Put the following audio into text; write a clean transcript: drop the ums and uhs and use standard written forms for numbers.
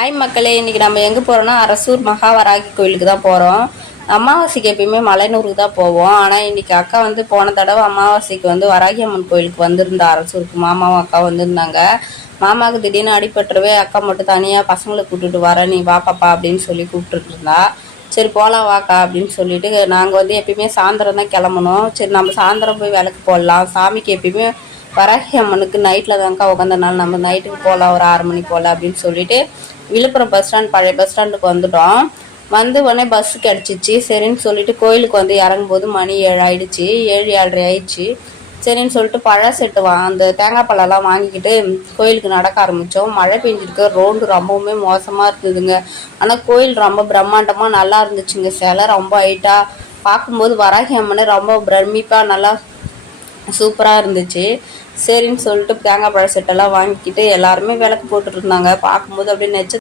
Hi மக்களே, இன்றைக்கி நம்ம எங்கே போகிறோன்னா அரசூர் மகாவராகி கோயிலுக்கு தான் போகிறோம். அமாவாசைக்கு எப்பயுமே மலையனூருக்கு தான் போவோம். ஆனால் இன்றைக்கி அக்கா வந்து போன தடவை அமாவாசைக்கு வந்து வராகி அம்மன் கோயிலுக்கு வந்திருந்தா. அரசூருக்கு மாமாவும் அக்கா வந்திருந்தாங்க. மாமாவுக்கு திடீர்னு அடிபட்டுருவே அக்கா மட்டும் தனியாக பசங்களை கூப்பிட்டுட்டு வரேன், நீ வா பாப்பா அப்படின்னு சொல்லி கூப்பிட்டுட்டு இருந்தா. சரி போகலாம் வாக்கா அப்படின்னு சொல்லிட்டு நாங்கள் வந்து எப்பயுமே சாயந்தரம் தான் கிளம்பணும். சரி நம்ம சாயந்தரம் போய் விளக்கு போடலாம், சாமிக்கு எப்பயுமே வராகி அம்மனுக்கு நைட்டில் தான்க்கா உட்காந்தனால நம்ம நைட்டுக்கு போகலாம் ஒரு 6 மணி போல் அப்படின்னு சொல்லிட்டு விழுப்புரம் பஸ் ஸ்டாண்ட் பழைய பஸ் ஸ்டாண்டுக்கு வந்துட்டோம். வந்து உடனே பஸ்ஸு கிடச்சிச்சு. சரின்னு சொல்லிட்டு கோயிலுக்கு வந்து இறங்கும்போது மணி 7 ஆயிடுச்சு, 7 7:30 ஆயிடுச்சு. சரின்னு சொல்லிட்டு பழ செட்டு அந்த தேங்காய் பழம்லாம் வாங்கிக்கிட்டு கோயிலுக்கு நடக்க ஆரம்பித்தோம். மழை பெஞ்சிருக்கு, ரோடு ரொம்பவுமே மோசமாக இருந்ததுங்க. ஆனால் கோயில் ரொம்ப பிரம்மாண்டமாக நல்லா இருந்துச்சுங்க. சிலை ரொம்ப ஹைட்டாக பார்க்கும்போது வராகி அம்மனை ரொம்ப பிரமிப்பாக நல்லா சூப்பராக இருந்துச்சு. சரின்னு சொல்லிட்டு தேங்காய் பழ செட்டெல்லாம் வாங்கிக்கிட்டு எல்லாருமே விளக்கு போட்டுட்டு இருந்தாங்க. பார்க்கும்போது அப்படியே நெச்ச